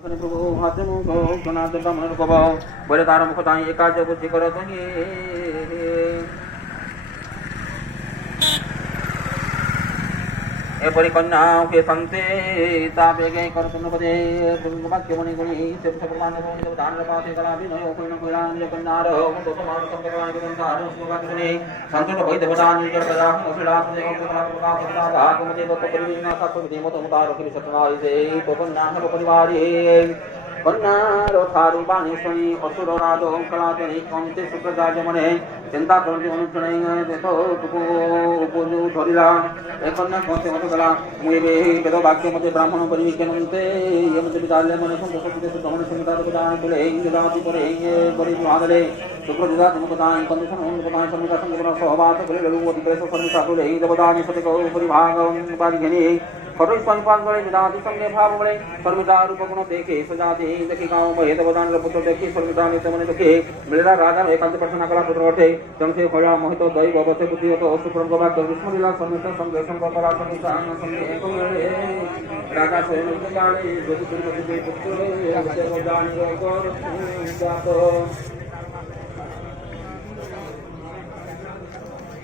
প্রভু হাতে মুখ সোনাতে ব্রাহ্মণের কব বলে তার মুখ তাই এ কার্য বুদ্ধি কর তুমি এপরি কন্যা কে সন্তে তা বেগে করতন পদে বাক্য মনে করি সে সর্বান দান পাতে কলা বিনয় কোন কইরান কন্যার তো সমান সংকরণ এবং তার সুবাদনে সন্তত বৈ দেবতা নিজের প্রজা অখিলাস এবং প্রকাশ প্রকাশ ভাগমতে তো পরিবিনা সাত বিমত মুতার কি সতনাই যে তো কন্যা হল পরিবারে কন্যার থারু বাণী শুনি অসুর রাজ কলাতনি কমতে সুপ্রজা যমনে চিন্তা করতে অনুচনে উপজু ধরিলা এ কন্যা কমতে মত গলা মুই বেদ বাক্য মতে ব্রাহ্মণ পরিবিজ্ঞানন্তে এমতে বিদালে মনে সন্তোষ বিদেশ দমন সমিতা প্রদান বলে এই জলাতি করে এই বলি মাদলে সুপ্রজা তুমকতান কন্দিশন অনুকতান সমিতা সংগঠন সহবাত করে লঘুমতি করে সমিতা বলে এই দেবদানি সতে পরিভাগ বাদিঘেনি खटोई संपान करे विदाति संगे भाव बड़े सर्वदा रूप गुण देखे सजाति देखी गाँव महे देवदान पुत्र देखी सर्वदा नित्य मन दुखे मिलरा राजा एकांत प्रश्न कला पुत्र उठे जंसे फला मोहित दैव बसे बुद्धि तो सुप्रंग बात विस्मरिला समित संगे संग कला समित संगे एक मेले राजा स्वयं काले ज्योति दुर्गति के पुत्र देवदान कर जात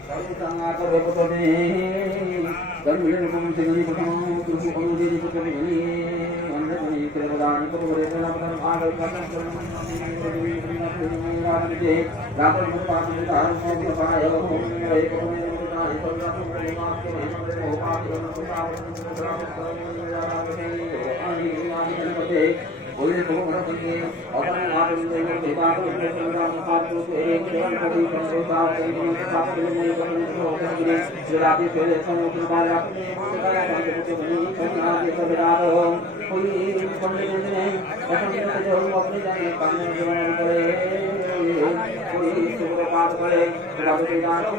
सर्वसंगा कर पुत्र कर्मिले रूपम सिगनी प्रथम तुलसी अनुदि पुत्र विनी अन्नजनि केवदानि पुरे प्रलापन आगल कथन करने रावण मुपान विदार मोहि पाय बहु एक भूमि मुदानि सर्वसंग प्रेमात् महिमा मोहात् गणपते बोले तो मनोके अपने आप में देवा को संग्राम साथ तो एक देवन कभी संदेशा एक साथ में करने को होता है जो राती से समुद्र बाहर अपने सदा बंद होते बनी कन्या के सबदार कोई पंडित ने ऐसा जो अपने जाने काम जीवन करे कोई सुबह पाठ करे रात के जान को